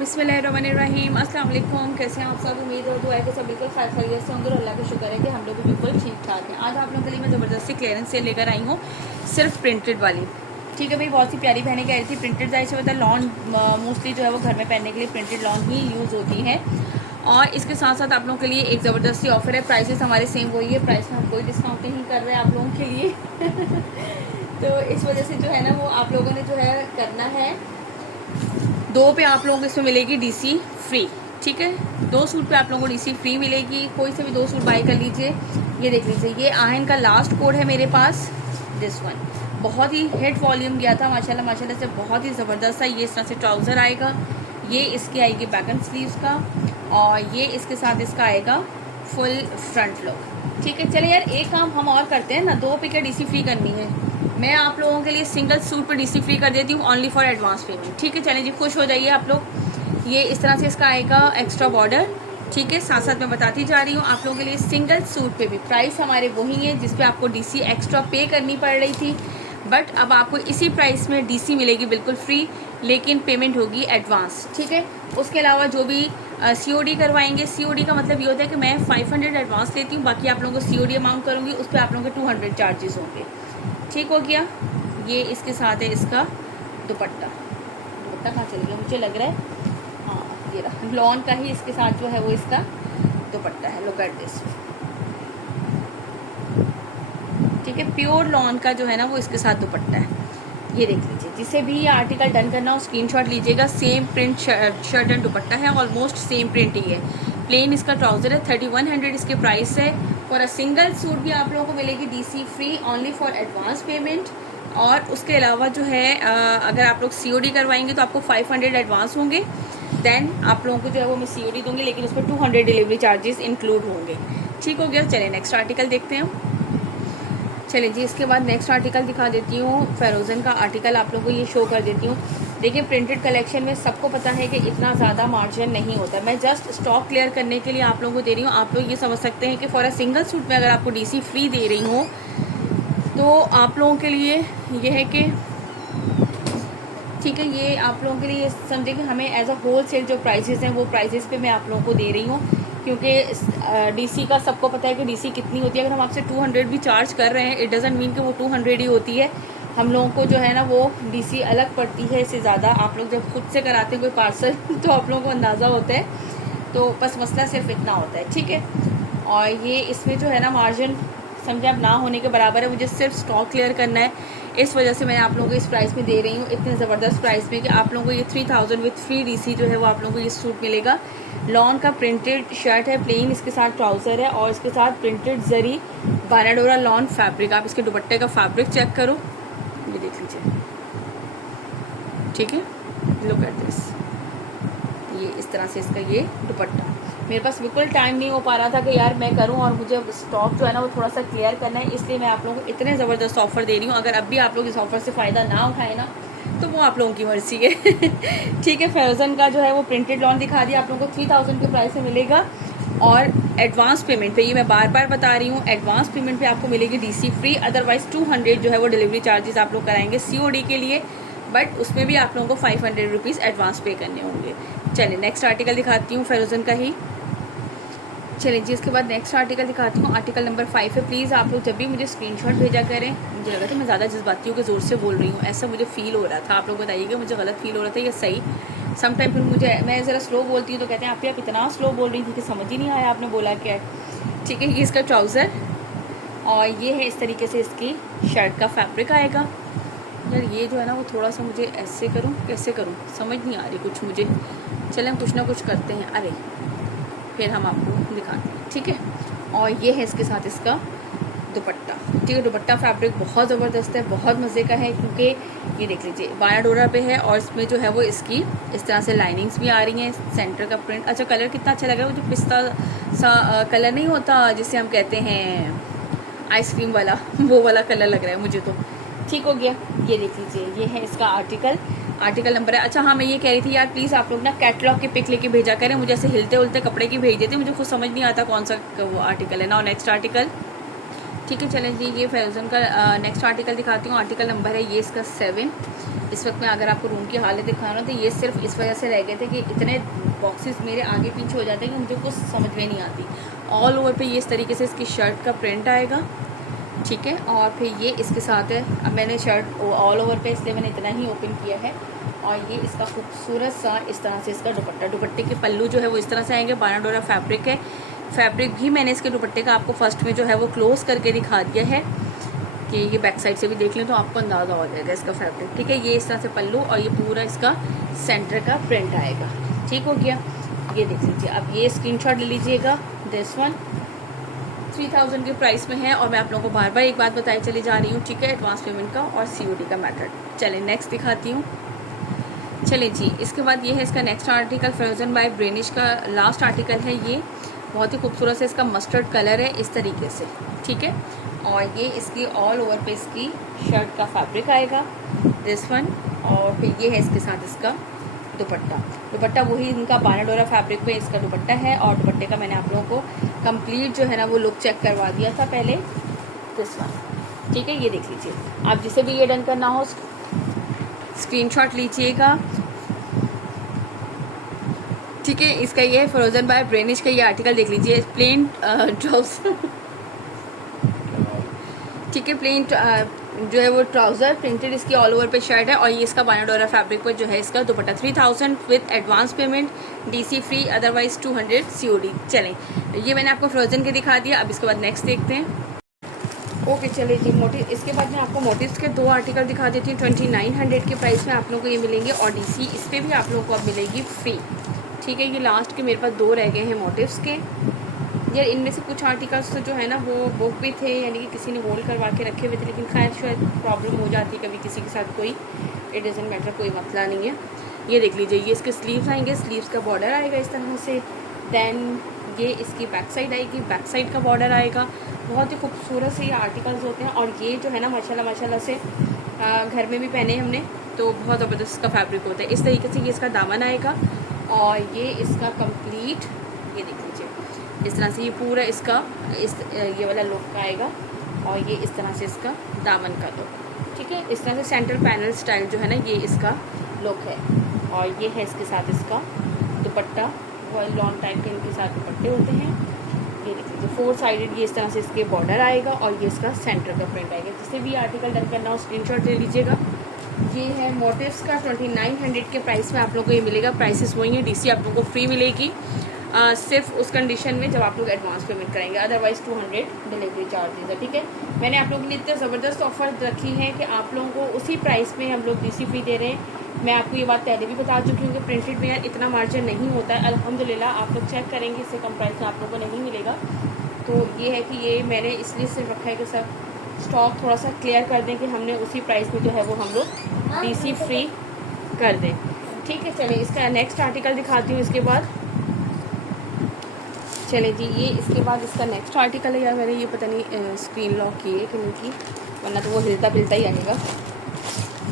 बिस्मिल्लाहिर्रहमानिर्रहीम, अस्सलाम वालेकुम। कैसे हैं आप सब? उम्मीद और दुआ है कि सब बिल्कुल खैर खैरियत से होंगे और अल्लाह का शुक्र है कि हम लोग भी बिल्कुल ठीक ठाक हैं। आज आप लोगों के लिए मैं ज़बरदस्ती क्लियरेंस सेल लेकर आई हूँ, सिर्फ प्रिंटेड वाली। ठीक है भाई, बहुत सी प्यारी बहनें कह रही थी प्रिंटेड जाहिर से होता है लॉन, मोस्टली जो है वो घर में पहनने के लिए प्रिंटेड लॉन ही यूज़ होती है। और इसके साथ साथ आप लोगों के लिए एक ज़बरदस्ती ऑफर है। प्राइसेस हमारे सेम वही है, प्राइस में हम कोई डिस्काउंट नहीं कर रहे हैं आप लोगों के लिए तो इस वजह से जो है ना वो आप लोगों ने जो है करना है, 2 पे आप लोगों को इसमें मिलेगी डीसी फ्री। ठीक है, 2 सूट पे आप लोगों को डीसी फ्री मिलेगी। कोई से भी 2 सूट बाय कर लीजिए। ये देख लीजिए, ये आहन का लास्ट कोड है मेरे पास, दिस वन। बहुत ही हिट वॉल्यूम गया था माशाल्लाह माशाल्लाह से, बहुत ही ज़बरदस्त है। ये इस तरह से ट्राउज़र आएगा, ये इसकी आएगी बैक एंड स्लीव्स का, और ये इसके साथ इसका आएगा फुल फ्रंट लुक। ठीक है, चले यार एक काम हम और करते हैं ना, 2 पे क्या डीसी फ्री करनी है, मैं आप लोगों के लिए सिंगल सूट पर डीसी फ्री कर देती हूँ ओनली फॉर एडवांस पेमेंट। ठीक है, चलें जी, खुश हो जाइए आप लोग। ये इस तरह से इसका आएगा एक्स्ट्रा बॉर्डर। ठीक है, साथ साथ मैं बताती जा रही हूँ आप लोगों के लिए सिंगल सूट पे भी प्राइस हमारे वही है जिस पे आपको डीसी एक्स्ट्रा पे करनी पड़ रही थी, बट अब आपको इसी प्राइस में डीसी मिलेगी बिल्कुल फ्री, लेकिन पेमेंट होगी एडवांस। ठीक है, उसके अलावा जो भी सीओडी करवाएंगे, सीओडी का मतलब ये होता है कि मैं 500 एडवांस लेती हूँ, बाकी आप लोगों को सीओडी अमाउंट करूँगी, उस पर आप लोगों के 200 चार्जेस होंगे। ठीक हो गया। ये इसके साथ है इसका दुपट्टा। दुपट्टा कहाँ चल गया, मुझे लग रहा है हाँ ये रहा, लॉन का ही इसके साथ जो है वो इसका दुपट्टा है। Look at this. ठीक है, प्योर लॉन का जो है ना वो इसके साथ दुपट्टा है। ये देख लीजिए, जिसे भी ये आर्टिकल डन करना हो स्क्रीनशॉट लीजिएगा। सेम प्रिंट शर्ट एंड दुपट्टा है, ऑलमोस्ट सेम प्रिंट ही है। प्लेन इसका ट्राउजर है, 3100 इसके प्राइस है। फॉर अ सिंगल सूट भी आप लोगों को मिलेगी DC free only for advance payment. और उसके अलावा जो है अगर आप लोग सीओडी करवाएंगे तो आपको 500 एडवांस होंगे, देन आप लोगों को जो है वो मैं सीओडी दूंगी, लेकिन उस पर 200 डिलीवरी चार्जेस इंक्लूड होंगे। ठीक हो गया। चलिए नेक्स्ट आर्टिकल देखते हैं। चलिए जी, इसके बाद नेक्स्ट आर्टिकल दिखा देती हूँ। फेरोजन का आर्टिकल आप लोगों को ये शो कर देती हूँ। देखिए, प्रिंटेड कलेक्शन में सबको पता है कि इतना ज़्यादा मार्जिन नहीं होता। मैं जस्ट स्टॉक क्लियर करने के लिए आप लोगों को दे रही हूँ। आप लोग ये समझ सकते हैं कि फॉर अ सिंगल सूट में अगर आपको डीसी फ्री दे रही हूँ तो आप लोगों के लिए ये है कि ठीक है, ये आप लोगों के लिए समझे कि हमें एज अ होल सेल जो प्राइसेस हैं वो प्राइसेस पे मैं आप लोगों को दे रही हूँ, क्योंकि डीसी का सबको पता है कि डीसी कितनी होती है। अगर हम आपसे 200 भी चार्ज कर रहे हैं, इट डजंट मीन कि वो 200 ही होती है। हम लोगों को जो है ना वो डीसी अलग पड़ती है इससे ज़्यादा। आप लोग जब खुद से कराते हैं कोई पार्सल तो आप लोगों को अंदाज़ा होता है। तो बस मसला सिर्फ इतना होता है। ठीक है, और ये इसमें जो है ना मार्जिन समझे आप ना होने के बराबर है। मुझे सिर्फ स्टॉक क्लियर करना है, इस वजह से मैं आप लोगों को इस प्राइस में दे रही हूँ, इतने ज़बरदस्त प्राइस में कि आप लोगों को ये 3000 विथ फ्री डीसी जो है वो आप लोगों को ये सूट मिलेगा। लॉन का प्रिंटेड शर्ट है, प्लेन इसके साथ ट्राउज़र है, और इसके साथ प्रिंटेड जरी बानाडोरा लॉन फैब्रिक। आप इसके दुपट्टे का फैब्रिक चेक करो, ये देख लीजिए। ठीक है, लुक एट दिस। ये इस तरह से इसका ये दुपट्टा। मेरे पास बिल्कुल टाइम नहीं हो पा रहा था कि यार मैं करूं, और मुझे स्टॉक जो है ना वो थोड़ा सा क्लियर करना है, इसलिए मैं आप लोगों को इतने ज़बरदस्त ऑफ़र दे रही हूं। अगर अब भी आप लोग इस ऑफ़र से फ़ायदा ना उठाए ना तो वो आप लोगों की मर्ज़ी है ठीक है, फेरोजन का जो है वो प्रिंटेड लॉन दिखा दिया आप लोगों को, 3000 के प्राइस में मिलेगा। और एडवांस पेमेंट पे, ये मैं बार बार बता रही हूँ, एडवांस पेमेंट पे आपको मिलेगी डीसी फ्री। अदरवाइज़ 200 जो है वो डिलीवरी चार्जेस आप लोग कराएंगे सीओडी के लिए, बट उसमें भी आप लोगों को 500 रुपीज़ एडवांस पे करने होंगे। चलिए नेक्स्ट आर्टिकल दिखाती हूँ फेरोजन का ही। चलिए जी, इसके बाद नेक्स्ट आर्टिकल दिखाती हूँ। आर्टिकल नंबर 5 है। प्लीज़ आप लोग जब भी मुझे स्क्रीनशॉट भेजा करें, मुझे लगा था मैं ज़्यादा जज्बाती हूँ कि ज़ोर से बोल रही हूँ, ऐसा मुझे फ़ील हो रहा था। आप लोग बताइएगा मुझे गलत फील हो रहा था या सही। सम टाइम फिर मुझे मैं ज़रा स्लो बोलती हूँ तो कहते हैं आप इतना स्लो बोल रही थी कि समझ ही नहीं आया आपने बोला क्या है। ठीक है, ये इसका ट्राउज़र, और ये है इस तरीके से इसकी शर्ट का फैब्रिक आएगा। यार ये जो है ना वो थोड़ा सा मुझे ऐसे करूँ कैसे करूँ समझ नहीं आ रही कुछ मुझे। चलें कुछ ना कुछ करते हैं, अरे फिर हम आपको दिखाते हैं। ठीक है, और ये है इसके साथ इसका दुपट्टा। ठीक है, दुपट्टा फैब्रिक बहुत ज़बरदस्त है, बहुत मज़े का है, क्योंकि ये देख लीजिए बानाडोरा पे है, और इसमें जो है वो इसकी इस तरह से लाइनिंग्स भी आ रही हैं। सेंटर का प्रिंट, अच्छा कलर कितना अच्छा लग रहा है, वो जो पिस्ता सा कलर नहीं होता जिसे हम कहते हैं आइसक्रीम वाला वो वाला कलर लग रहा है मुझे तो। ठीक हो गया, ये देख लीजिए, ये है इसका आर्टिकल नंबर है। अच्छा हाँ, मैं ये कह रही थी यार प्लीज़ आप लोग ना कैटलॉग की पिक लेके भेजा करें, मुझे ऐसे हिलते उलते कपड़े की भेज देते, मुझे खुद समझ नहीं आता कौन सा वो आर्टिकल है ना। Next article. ठीक है, चलें जी, ये फेरोजन का नेक्स्ट आर्टिकल दिखाती हूँ। आर्टिकल नंबर है ये इसका 7। इस वक्त मैं अगर आपको रूम की हालत दिखा रहा हूँ तो ये सिर्फ इस वजह से रह गए थे कि इतने बॉक्सेस मेरे आगे पीछे हो जाते हैं कि मुझे कुछ समझ में नहीं आती। ऑल ओवर पे ये इस तरीके से इसकी शर्ट का प्रिंट आएगा, ठीक है। और फिर ये इसके साथ है, अब मैंने शर्ट ऑल ओवर पे इसलिए मैंने इतना ही ओपन किया है। और ये इसका खूबसूरत सा इस तरह से इसका दुपट्टा, दुपट्टे के पल्लू जो है वो इस तरह से आएंगे। बाना डोरा फैब्रिक है, फैब्रिक भी मैंने इसके दुपट्टे का आपको फर्स्ट में जो है वो क्लोज करके दिखा दिया है कि ये बैक साइड से भी देख लें तो आपको अंदाज़ा हो जाएगा इसका फैब्रिक, ठीक है। ये इस तरह से पल्लू और ये पूरा इसका सेंटर का प्रिंट आएगा, ठीक हो गया। ये देख लीजिए, अब ये स्क्रीनशॉट ले लीजिएगा। दिस वन 3000 के प्राइस में है और मैं आप लोगों को बार बार एक बात बताई चली जा रही हूँ, ठीक है। एडवांस पेमेंट का और COD का मेथड। चलें नेक्स्ट दिखाती हूँ। चलें जी, इसके बाद ये है इसका नेक्स्ट आर्टिकल, फ्रोजन बाय ब्रेनिश का लास्ट आर्टिकल है। ये बहुत ही खूबसूरत से इसका मस्टर्ड कलर है इस तरीके से, ठीक है। और ये इसकी ऑल ओवर पे इसकी शर्ट का फैब्रिक आएगा, दिस वन। और फिर ये है इसके साथ इसका दुपट्टा, दुपट्टा वही इनका बाना डोरा फैब्रिक पे इसका दुपट्टा है। और दुपट्टे का मैंने आप लोगों को कंप्लीट जो है ना वो लुक चेक करवा दिया था पहले, दिस वन, ठीक है। ये देख लीजिए, आप जिसे भी ये डन करना हो स्क्रीनशॉट लीजिएगा, ठीक है। इसका ये फ्रोजन बाय ब्रेनिश का ये आर्टिकल देख लीजिए, प्लेन ट्राउजर, ठीक है। प्लेन जो है वो ट्राउज़र प्रिंटेड इसकी ऑल ओवर पे शर्ट है। और ये इसका बाना डोरा फैब्रिक पर जो है इसका दुपट्टा। 3000 with advance payment, DC free, otherwise 200 COD। चलें, ये मैंने आपको फ्रोजन के दिखा दिया। अब इसके बाद नेक्स्ट देखते हैं। ओके चलिए जी, मोटिव इसके बाद मैं आपको मोटिव्स के 2 आर्टिकल दिखा देती हूँ। 2900 के प्राइस में आप लोगों को ये मिलेंगे और DC इस पर भी आप लोगों को अब मिलेगी फ्री, ठीक है। ये लास्ट के मेरे पास 2 रह गए हैं मोटिव्स के। यार इनमें से कुछ आर्टिकल्स तो जो है ना वो बुक भी थे, यानी कि किसी ने होल्ड करवा के रखे हुए थे, लेकिन खैर शायद प्रॉब्लम हो जाती है कभी किसी के साथ, कोई इट डजंट मैटर, कोई मसला नहीं है। ये देख लीजिए, ये इसके स्लीव्स आएंगे, स्लीव्स का बॉर्डर आएगा इस तरह से। दैन ये इसकी बैक साइड आएगी, बैक साइड का बॉर्डर आएगा। बहुत ही खूबसूरत से ये आर्टिकल्स होते हैं। और ये जो है ना माशाल्लाह माशाल्लाह से घर में भी पहने हमने तो बहुत ज़बरदस्त इसका फैब्रिक होता है। इस तरीके से ये इसका दामन आएगा और ये इसका कंप्लीट, ये देख लीजिए इस तरह से ये पूरा इसका ये वाला लुक आएगा। और ये इस तरह से इसका दामन का लुक, ठीक है। इस तरह से सेंटर पैनल स्टाइल जो है ना ये इसका लुक है। और ये है इसके साथ इसका दुपट्टा, वो लॉन्ग टाइप के इनके साथ दुपट्टे होते हैं। ये देख लीजिए 4 साइडेड ये इस तरह से इसके बॉर्डर आएगा और ये इसका सेंटर का प्रिंट आएगा। जिससे भी आर्टिकल डन करना हो स्क्रीनशॉट ले लीजिएगा। ये है मोटिव्स का 2900 के प्राइस में आप लोगों को ये मिलेगा। प्राइसेस वही है, DC आप लोगों को फ्री मिलेगी सिर्फ उस कंडीशन में जब आप लोग एडवांस पेमेंट करेंगे, अदरवाइज़ 200 डिलीवरी चार्जेस है, ठीक है। मैंने आप लोगों के लिए इतने ज़बरदस्त ऑफर रखी है कि आप लोगों को उसी प्राइस में हम लोग DC फ्री दे रहे हैं। मैं आपको ये बात पहले भी बता चुकी हूँ कि प्रिंटेड में यार इतना मार्जिन नहीं होता है। अल्हम्दुलिल्लाह आप लोग चेक करेंगे, इससे कम प्राइस में आप लोगों को नहीं मिलेगा। तो ये है कि ये मैंने इसलिए सिर्फ रखा है कि सर स्टॉक थोड़ा सा क्लियर कर दें कि हमने उसी प्राइस में जो है वो हम लोग DC फ्री कर दें, ठीक है। चलिए इसका नेक्स्ट आर्टिकल दिखाती हूँ इसके बाद। चले जी, ये इसके बाद इसका नेक्स्ट आर्टिकल है। यार मैंने ये पता नहीं स्क्रीन लॉक की है कि नहीं की, वरना तो वो हिलता पिलता ही आएगा,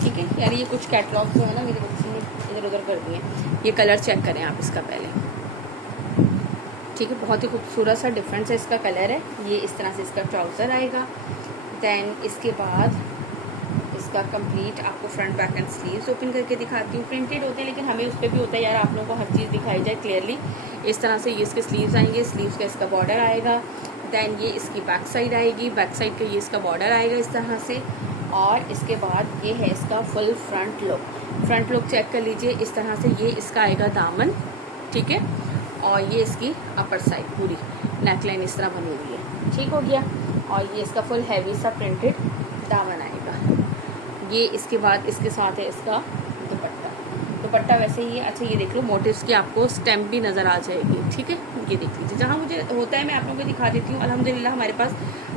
ठीक है। यार ये कुछ कैटलॉग जो है ना मेरे बच्चे ने इधर उधर कर दिए। ये कलर चेक करें आप इसका पहले, ठीक है। बहुत ही खूबसूरत सा डिफरेंस है इसका कलर है। ये इस तरह से इसका ट्राउज़र आएगा। दैन इसके बाद इसका कंप्लीट आपको front back and sleeves open करके दिखाती हूँ। प्रिंटेड होते हैं लेकिन हमें उस पर भी होता है यार आप लोगों को हर चीज़ दिखाई जाए क्लियरली। इस तरह से ये इसके स्लीव्स आएंगे, स्लीव्स का इसका बॉर्डर आएगा। दैन ये इसकी बैक साइड आएगी, बैक साइड का ये इसका बॉर्डर आएगा इस तरह से। और इसके बाद ये है इसका full front look. Front look check कर लीजिए, इस तरह से ये इसका आएगा दामन, ठीक है। और ये इसकी अपर साइड पूरी नेकलाइन इस तरह बनी हुई है, ठीक हो गया। और ये इसका फुल हैवी सा प्रिंटेड दामन आएगा। ये इसके बाद इसके साथ है इसका दुपट्टा। दुपट्टा वैसे ही है। अच्छा ये देख लो मोटिव्स की आपको स्टैम्प भी नज़र आ जाएगी, ठीक है। ये देख लीजिए, जहाँ मुझे होता है मैं आप लोगों को दिखा देती हूँ। अल्हम्दुलिल्लाह हमारे पास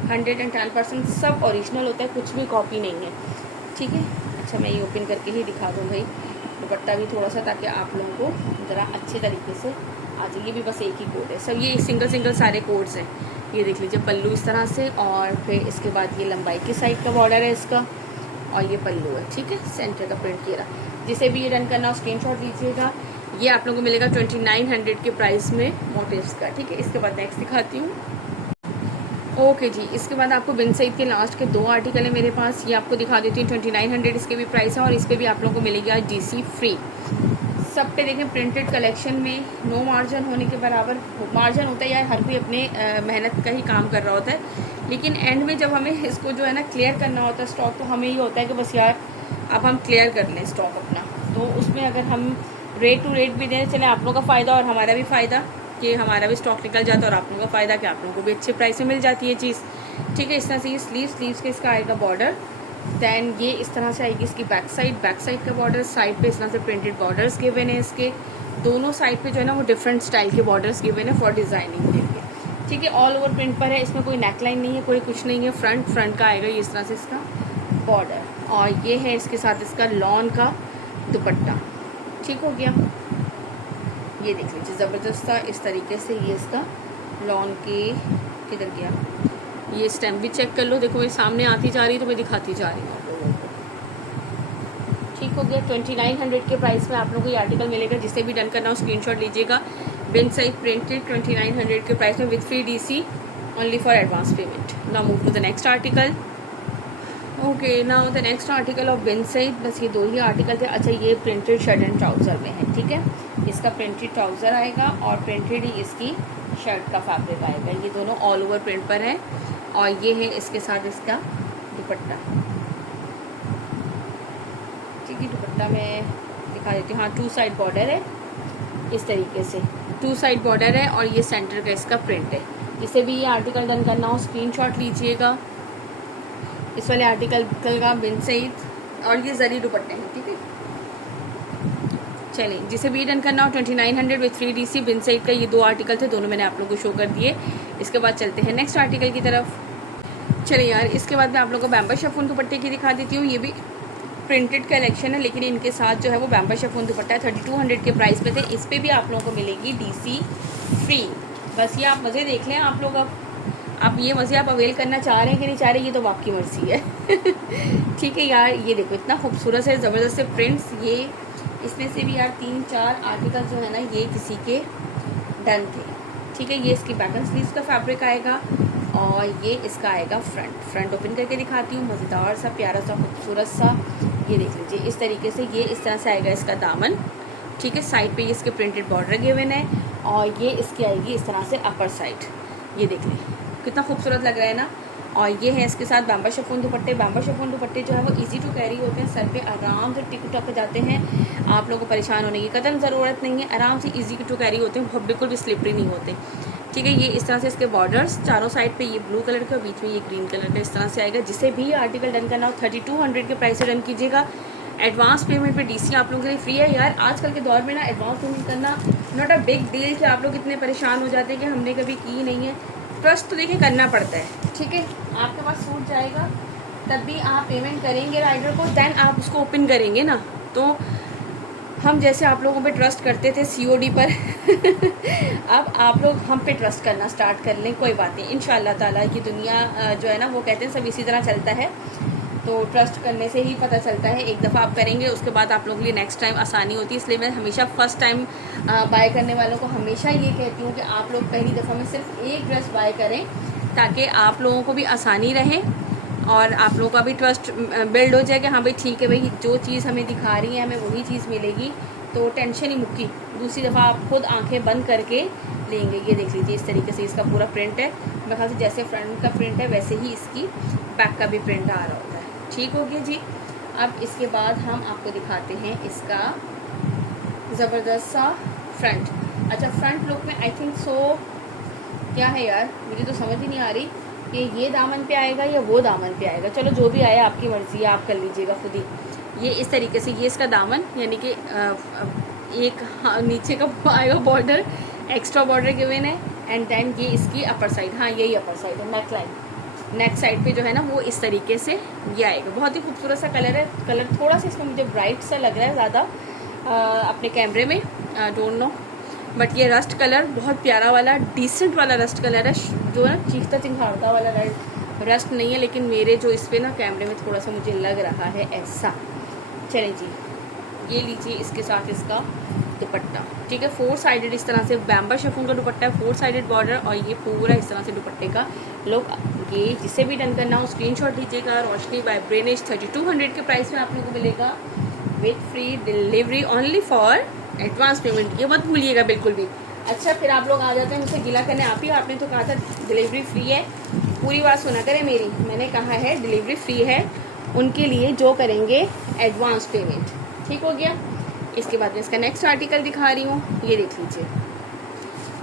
110% सब ओरिजिनल होता है, कुछ भी कॉपी नहीं है, ठीक है। अच्छा मैं ये ओपन करके ही दिखा दूँ भाई दुपट्टा भी थोड़ा सा, ताकि आप लोगों को ज़रा अच्छे तरीके से आ जाए। ये भी बस एक ही कोड है, सब ये सिंगल सारे कोड्स हैं। ये देख लीजिए पल्लू इस तरह से, और फिर इसके बाद ये लंबाई की साइड का बॉर्डर है इसका, और ये पल्लू है, ठीक है। सेंटर का प्रिंट किया रहा। जिसे भी ये रन करना हो स्क्रीनशॉट लीजिएगा। ये आप लोगों को मिलेगा 2900 के प्राइस में मोटिव्स का, ठीक है। इसके बाद नेक्स्ट दिखाती हूँ। ओके जी, इसके बाद आपको बिन सईद के लास्ट के 2 आर्टिकल है मेरे पास, ये आपको दिखा देती हूँ। 2900 इसके भी प्राइस है और इस पर भी आप लोगों को मिलेगी आज DC फ्री। सब पे देखें प्रिंटेड कलेक्शन में नो मार्जिन होने के बराबर मार्जिन होता है यार, हर कोई अपने मेहनत का ही काम कर रहा होता है, लेकिन एंड में जब हमें इसको जो है ना क्लियर करना होता है स्टॉक, तो हमें ये होता है कि बस यार अब हम क्लियर कर लें स्टॉक अपना। तो उसमें अगर हम रेट टू रेट भी दें, चले आप लोगों का फ़ायदा और हमारा भी फ़ायदा कि हमारा भी स्टॉक निकल जाता है और आप लोगों का फ़ायदा कि आप लोगों को भी अच्छे प्राइस में मिल जाती है चीज़। ठीक है, इस तरह से ये स्लीव्स के इसका आएगा बॉर्डर, दैन ये इस तरह से आएगी इसकी बैक साइड का बॉर्डर, साइड पे इस तरह से प्रिंटेड बॉर्डर्स गिवन है इसके, दोनों साइड पे जो है ना वो डिफरेंट स्टाइल के बॉर्डर्स गिवन है फॉर डिज़ाइनिंग के लिए। ठीक है, ऑल ओवर प्रिंट पर है, इसमें कोई नेकलाइन नहीं है, कोई कुछ नहीं है। फ्रंट का आएगा ये इस तरह से इसका बॉर्डर, और ये है इसके साथ इसका लॉन का दुपट्टा। ठीक हो गया, ये देख लीजिए ज़बरदस्त सा इस तरीके से ये इसका लॉन के किधर गया, ये स्टैम्प भी चेक कर लो, देखो ये सामने आती जा रही है तो मैं दिखाती जा रही हूँ आप लोगों को। ठीक हो गया, 2900 के प्राइस में आप लोगों को ये आर्टिकल मिलेगा। जिसे भी डन करना हो स्क्रीनशॉट लीजिएगा। बिन साइड प्रिंटेड 2900 के प्राइस में with free DC only for advance payment. Now move to the next article. Okay, now the next article of bin side, बस ये 2 ही आर्टिकल थे। अच्छा, ये प्रिंटेड शर्ट एंड ट्राउज़र में है। ठीक है, इसका प्रिंटेड ट्राउज़र आएगा और प्रिंटेड ही इसकी शर्ट का फैब्रिक आएगा। ये दोनों ऑल ओवर प्रिंट पर है और ये है इसके साथ इसका दुपट्टा। ठीक है, दुपट्टा मैं दिखा देती हूँ। हाँ, 2 साइड बॉर्डर है इस तरीके से, 2 साइड बॉर्डर है और ये सेंटर का इसका प्रिंट है। इसे भी ये आर्टिकल डन करना हो स्क्रीनशॉट लीजिएगा इस वाले आर्टिकल का बिन सईद, और ये जरी दुपट्टे हैं। ठीक है, चलिए जिसे भी डन करना हो 2900 विथ फ्री DC बिन सईद का ये 2 आर्टिकल थे, दोनों मैंने आप लोगों को शो कर दिए। इसके बाद चलते हैं नेक्स्ट आर्टिकल की तरफ। चलिए यार, इसके बाद मैं आप लोगों को बैम्बर शिफॉन दुपट्टे की दिखा देती हूँ। ये भी प्रिंटेड कलेक्शन है, लेकिन इनके साथ जो है वो बैम्बर शिफॉन दुपट्टा है। 3200 के प्राइस पे थे। इस पर भी आप लोगों को मिलेगी DC फ्री। बस ये आप मज़े देख लें आप लोग। अब आप ये मज़े आप अवेल करना चाह रहे हैं कि नहीं चाह रहे, ये तो आपकी मर्जी है। ठीक है यार, ये देखो इतना खूबसूरत है, ज़बरदस्त से प्रिंट्स। ये इसमें से भी यार 3-4 आर्टिकल जो है ना ये किसी के डन थे। ठीक है, ये इसकी बैटन स्लीव्स का फैब्रिक आएगा और ये इसका आएगा फ्रंट ओपन करके दिखाती हूँ। मज़ेदार सा, प्यारा सा, खूबसूरत सा, ये देख लीजिए इस तरीके से। ये इस तरह से आएगा इसका दामन। ठीक है, साइड पे ये इसके प्रिंटेड बॉर्डर गिवन है और ये इसकी आएगी इस तरह से अपर साइड। ये देख लीजिए कितना खूबसूरत लग रहा है ना। और ये है इसके साथ बैम्बर शिफॉन दुपट्टे। बैम्बर शिफॉन दुपट्टे जो है वो इजी टू कैरी होते हैं, सर पे आराम से टिक टक जाते हैं। आप लोगों को परेशान होने की कतई ज़रूरत नहीं है, आराम से इजी टू कैरी होते हैं, बिल्कुल भी स्लिपरी नहीं होते। ठीक है, ये इस तरह से इसके बॉर्डर्स चारों साइड पे ये ब्लू कलर का, बीच में ये ग्रीन कलर का इस तरह से आएगा। जिसे भी आर्टिकल डन करना हो 3200 के प्राइस से डन कीजिएगा। एडवांस पेमेंट पे DC आप लोगों के लिए फ्री है। यार आजकल के दौर में ना एडवांस पेमेंट करना नॉट अ बिग डील कि आप लोग इतने परेशान हो जाते हैं कि हमने कभी की नहीं है। ट्रस्ट तो देखिए करना पड़ता है। ठीक है, आपके पास सूट जाएगा तब भी आप पेमेंट करेंगे राइडर को, देन आप उसको ओपन करेंगे ना। तो हम जैसे आप लोगों पे ट्रस्ट करते थे COD पर अब आप लोग हम पे ट्रस्ट करना स्टार्ट कर लें। कोई बात नहीं, इंशाल्लाह ताला की दुनिया जो है ना वो कहते हैं सब इसी तरह चलता है। तो ट्रस्ट करने से ही पता चलता है। एक दफ़ा आप करेंगे उसके बाद आप लोगों के लिए नेक्स्ट टाइम आसानी होती है। इसलिए मैं हमेशा फ़र्स्ट टाइम बाय करने वालों को हमेशा ये कहती हूँ कि आप लोग पहली दफ़ा में सिर्फ एक ड्रेस बाय करें ताकि आप लोगों को भी आसानी रहे और आप लोगों का भी ट्रस्ट बिल्ड हो जाए कि हाँ भाई ठीक है भाई जो चीज़ हमें दिखा रही है हमें वही चीज़ मिलेगी, तो टेंशन ही मुक्की। दूसरी दफ़ा आप खुद आंखें बंद करके लेंगे। ये देख लीजिए इस तरीके से इसका पूरा प्रिंट है। मेरे ख्याल से जैसे फ्रंट का प्रिंट है वैसे ही इसकी बैक का भी प्रिंट आ रहा होता है। ठीक हो गया जी। अब इसके बाद हम आपको दिखाते हैं इसका ज़बरदस्त सा फ्रंट। अच्छा, फ्रंट लुक में आई थिंक सो क्या है यार, मुझे तो समझ ही नहीं आ रही कि ये दामन पे आएगा या वो दामन पे आएगा। चलो जो भी आया आपकी मर्ज़ी है, आप कर लीजिएगा खुद ही। ये इस तरीके से ये इसका दामन, यानी कि एक नीचे का आएगा बॉर्डर, एक्स्ट्रा बॉर्डर गिवन है, एंड देन ये इसकी अपर साइड, हाँ यही अपर साइड है, नेक लाइन, नेक साइड पे जो है ना वो इस तरीके से ये आएगा। बहुत ही खूबसूरत सा कलर है। कलर थोड़ा सा इसमें मुझे ब्राइट सा लग रहा है ज़्यादा अपने कैमरे में, डोंट नो, बट ये रस्ट कलर बहुत प्यारा वाला डिसेंट वाला रस्ट कलर है, जो है ना चीखता चिंघाड़ता वाला रस्ट नहीं है, लेकिन मेरे जो इस पर ना कैमरे में थोड़ा सा मुझे लग रहा है ऐसा। चलें जी, ये लीजिए इसके साथ इसका दुपट्टा। ठीक है, 4 साइडेड इस तरह से बैम्बा शिफॉन का दुपट्टा है, 4 साइडेड बॉर्डर, और ये पूरा इस तरह से दुपट्टे का लुक। ये जिसे भी डन करना हो स्क्रीनशॉट लीजिएगा। रोशनी बाय ब्रेनिश 3200 के प्राइस में आप लोगों को मिलेगा with free delivery only for advance payment, ये मत भूलिएगा बिल्कुल भी। अच्छा, फिर आप लोग आ जाते हैं मुझसे गिला करने, आप ही आपने तो कहा था डिलीवरी फ्री है। पूरी बात सुना करें मेरी, मैंने कहा है डिलीवरी फ्री है उनके लिए जो करेंगे एडवांस पेमेंट। ठीक हो गया। इसके बाद मैं इसका नेक्स्ट आर्टिकल दिखा रही हूँ, ये देख लीजिए।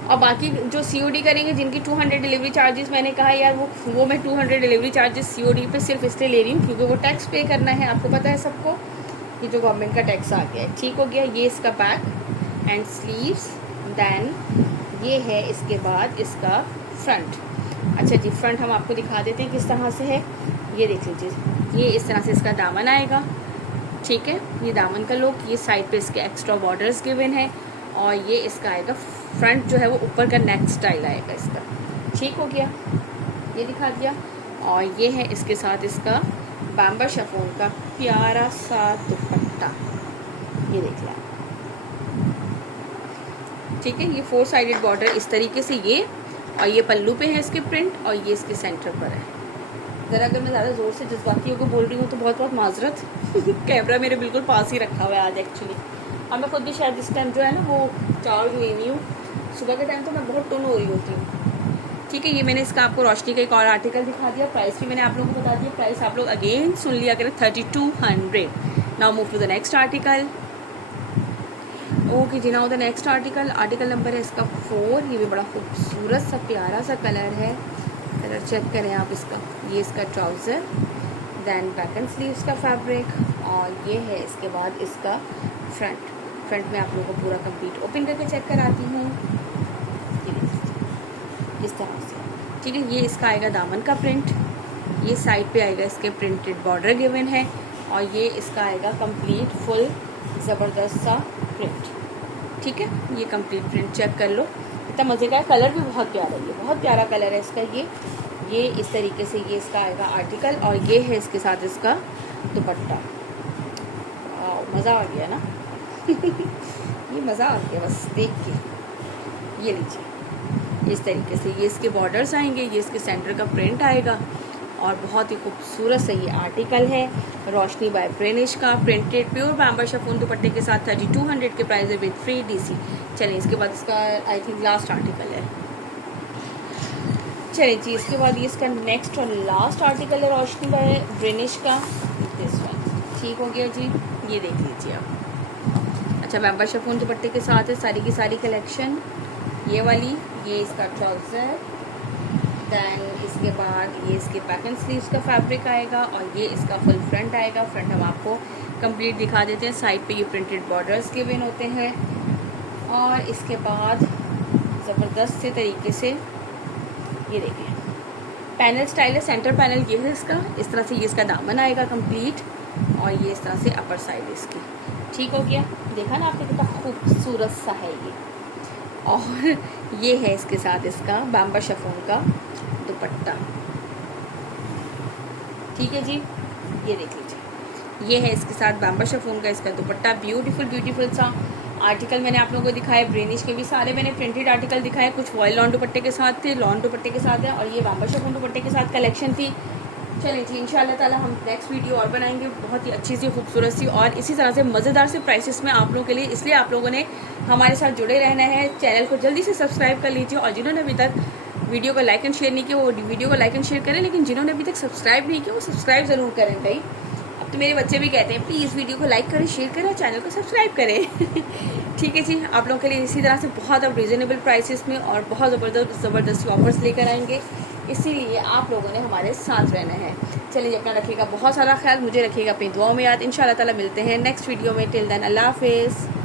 और बाकी जो COD करेंगे जिनकी 200 डिलीवरी चार्जेस, मैंने कहा यार वो मैं 200 डिलीवरी चार्जेस COD पे सिर्फ इसलिए ले रही हूँ क्योंकि वो टैक्स पे करना है, आपको पता है सबको, ये जो गवर्नमेंट का टैक्स आ गया है। ठीक हो गया। ये इसका बैक एंड स्लीव्स, देन ये है इसके बाद इसका फ्रंट। अच्छा जी, फ्रंट हम आपको दिखा देते हैं किस तरह से है, ये देख लीजिए। ये इस तरह से इसका दामन आएगा। ठीक है, ये दामन का लुक, ये साइड पे इसके एक्स्ट्रा बॉर्डर्स गिवन है, और ये इसका आएगा फ्रंट जो है वो ऊपर का नेक स्टाइल आएगा इसका। ठीक हो गया, ये दिखा दिया। और ये है इसके साथ इसका बैम्बा शिफॉन का प्यारा सा दुपट्टा, ये देख लिया। ठीक है, ये 4 साइडेड बॉर्डर इस तरीके से ये, और ये पल्लू पे है इसके प्रिंट, और ये इसके सेंटर पर है। ज़रा अगर मैं ज़्यादा ज़ोर से जज्बाती होकर बोल रही हूँ तो बहुत बहुत माजरत। कैमरा मेरे बिल्कुल पास ही रखा हुआ है आज एक्चुअली, और मैं खुद भी शायद इस टाइम जो है ना वो चार्ज हुई नहीं हूँ। सुबह के टाइम तो मैं बहुत टुन हो रही होती हूँ। ठीक है, ये मैंने इसका आपको रोशनी का एक और आर्टिकल दिखा दिया, प्राइस भी मैंने आप लोगों को बता दिया। प्राइस आप लोग अगेन सुन लिया करें, 3200। Now move to the next article. Okay जी, now the next article, article number है इसका 4। ये भी बड़ा खूबसूरत सा प्यारा सा कलर है, कलर चेक करें आप इसका। ये इसका trouser, then back and sleeves का फैब्रिक, और ये है इसके बाद इसका फ्रंट। फ्रंट में आप लोगों को पूरा कंप्लीट ओपन करके चेक कराती हूँ, इस तरह से। ठीक है, ये इसका आएगा दामन का प्रिंट, ये साइड पे आएगा इसके प्रिंटेड बॉर्डर गिवन है, और ये इसका आएगा कंप्लीट फुल ज़बरदस्त सा प्रिंट। ठीक है, ये कंप्लीट प्रिंट चेक कर लो, इतना मज़े का है। कलर भी बहुत प्यारा है, ये बहुत प्यारा कलर है इसका। ये इस तरीके से ये इसका आएगा आर्टिकल, और ये है इसके साथ इसका दुपट्टा। मज़ा आ गया ना। ये मज़ा आ गया बस देख के। ये लीजिए, इस तरीके से ये इसके बॉर्डर्स आएंगे, ये इसके सेंटर का प्रिंट आएगा, और बहुत ही खूबसूरत सा ये आर्टिकल है। रोशनी बाय ब्रेनिश का प्रिंटेड प्योर बैम्बा शिफॉन दुपट्टे के साथ 3200 के प्राइस है विद फ्री DC। चलिए इसके बाद इसका आई थिंक लास्ट आर्टिकल है। चलिए जी, इसके बाद ये इसका नेक्स्ट और लास्ट आर्टिकल है रोशनी बाय ब्रेनिश का, दिस वन। ठीक हो गया जी, ये देख लीजिए आप। अच्छा, बैम्बा शिफॉन दुपट्टे के साथ है सारी की सारी कलेक्शन, ये वाली। ये इसका ट्राउज़र, दैन इसके बाद ये इसके बैक एंड स्लीव्स का फैब्रिक आएगा, और ये इसका फुल फ्रंट आएगा। फ्रंट हम आपको कंप्लीट दिखा देते हैं, साइड पे ये प्रिंटेड बॉर्डर्स के विन होते हैं, और इसके बाद ज़बरदस्त से तरीके से ये देखिए पैनल स्टाइल है। सेंटर पैनल ये है इसका, इस तरह से ये इसका दामन आएगा कंप्लीट, और ये इस तरह से अपर साइड इसकी। ठीक हो गया, देखा ना आपने कितना खूबसूरत सा है ये। और ये है इसके साथ इसका बैम्बा शिफॉन का दुपट्टा। ठीक है जी, ये देख लीजिए, ये है इसके साथ बैम्बा शिफॉन का इसका दुपट्टा। ब्यूटीफुल सा आर्टिकल मैंने आप लोगों को दिखाया। ब्रेनिश के भी सारे मैंने प्रिंटेड आर्टिकल दिखाए, कुछ वॉयल लॉन दुपट्टे के साथ थे, लॉन दुपट्टे के साथ है, और ये बैम्बा शिफॉन दुपट्टे के साथ कलेक्शन थी। चलिए जी, इंशाल्लाह ताला हम नेक्स्ट वीडियो और बनाएंगे बहुत ही अच्छी सी खूबसूरत सी और इसी तरह से मज़ेदार से प्राइसेस में आप लोगों के लिए। इसलिए आप लोगों ने हमारे साथ जुड़े रहना है। चैनल को जल्दी से सब्सक्राइब कर लीजिए, और जिन्होंने अभी तक वीडियो को लाइक एंड शेयर नहीं किया वो वीडियो को लाइक एंड शेयर करें, लेकिन जिन्होंने अभी तक सब्सक्राइब नहीं किया वो सब्सक्राइब ज़रूर करें भाई। अब तो मेरे बच्चे भी कहते हैं प्लीज़ वीडियो को लाइक करें, शेयर करें और चैनल को सब्सक्राइब करें। ठीक है जी, आप लोगों के लिए इसी तरह से बहुत अब रिजनेबल प्राइसेस में और बहुत ज़बरदस्त ऑफर्स लेकर आएंगे, इसीलिए आप लोगों ने हमारे साथ रहना है। चलिए, अपना रखिएगा बहुत सारा ख्याल, मुझे रखिएगा अपनी दुआओं में याद। इंशाल्लाह ताला मिलते हैं नेक्स्ट वीडियो में। टिल देन अल्लाह हाफिज़।